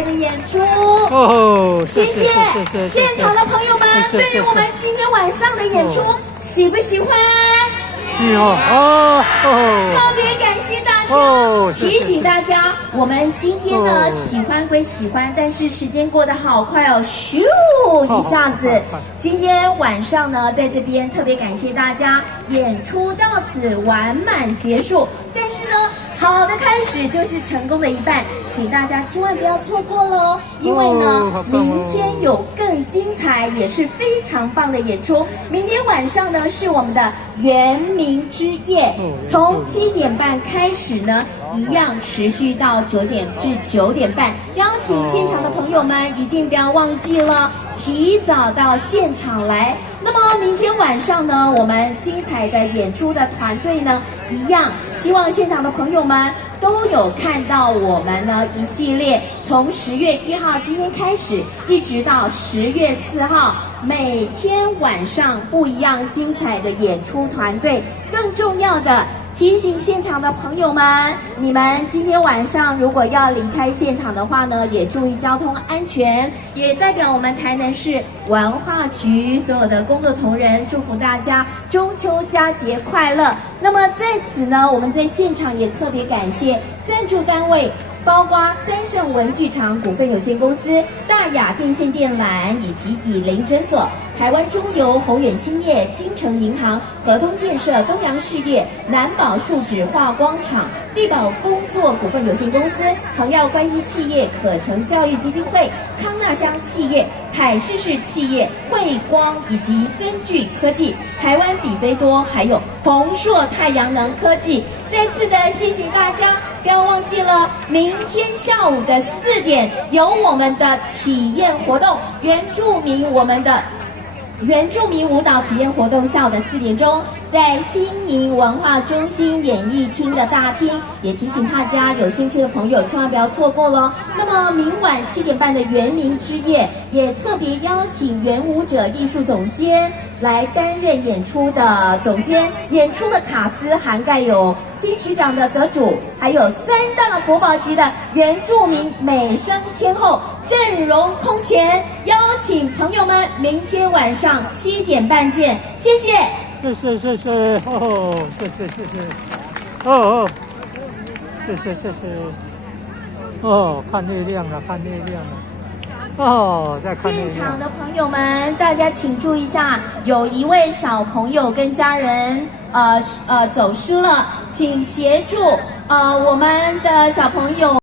彩的演出。哦，谢谢现场的朋友们，对于我们今天晚上的演出喜不喜欢？特别感谢大家，提醒大家，我们今天呢喜欢归喜欢，但是时间过得好快哦，咻一下子。今天晚上呢，在这边特别感谢大家，演出到此完满结束。但是呢，好的开始就是成功的一半，请大家千万不要错过喽，因为呢，明天有更精彩也是非常棒的演出。明天晚上呢是我们的圆明之夜，从7点半开始呢，一样持续到9点至9点半。邀请现场的朋友们一定不要忘记了，提早到现场来。那么明天晚上呢，我们精彩的演出的团队呢，一样希望现场的朋友们都有看到我们呢一系列从10月1号今天开始，一直到10月4号，每天晚上不一样精彩的演出团队。更重要的，提醒现场的朋友们，你们今天晚上如果要离开现场的话呢，也注意交通安全。也代表我们台南市文化局所有的工作同仁，祝福大家中秋佳节快乐。那么在此呢，我们在现场也特别感谢赞助单位，包括三盛文具厂股份有限公司、大雅电线电缆以及以林诊所、台湾中油、宏远兴业、金城银行、合通建设、东洋事业、南宝树脂化光厂、地宝工作股份有限公司、朋耀关系企业、可成教育基金会、康纳香企业、凯世氏企业、汇光以及森具科技、台湾比菲多，还有宏硕太阳能科技。再次的谢谢大家，不要忘记了，明天下午的4点有我们的体验活动，我们的原住民舞蹈体验活动，下午的4点钟，在新营文化中心演艺厅的大厅，也提醒大家有兴趣的朋友千万不要错过了。那么明晚7点半的圆明之夜，也特别邀请原舞者艺术总监来担任演出的总监。演出的卡司涵盖有金曲奖的得主，还有3大国宝级的原住民美声天后，阵容空前。邀请朋友们明天晚上7点半见，谢谢。谢谢谢谢哦，谢谢谢谢哦，谢谢谢谢哦，看月亮了，看月亮了哦，在看月亮。现场的朋友们，大家请注意一下，有一位小朋友跟家人走失了，请协助我们的小朋友。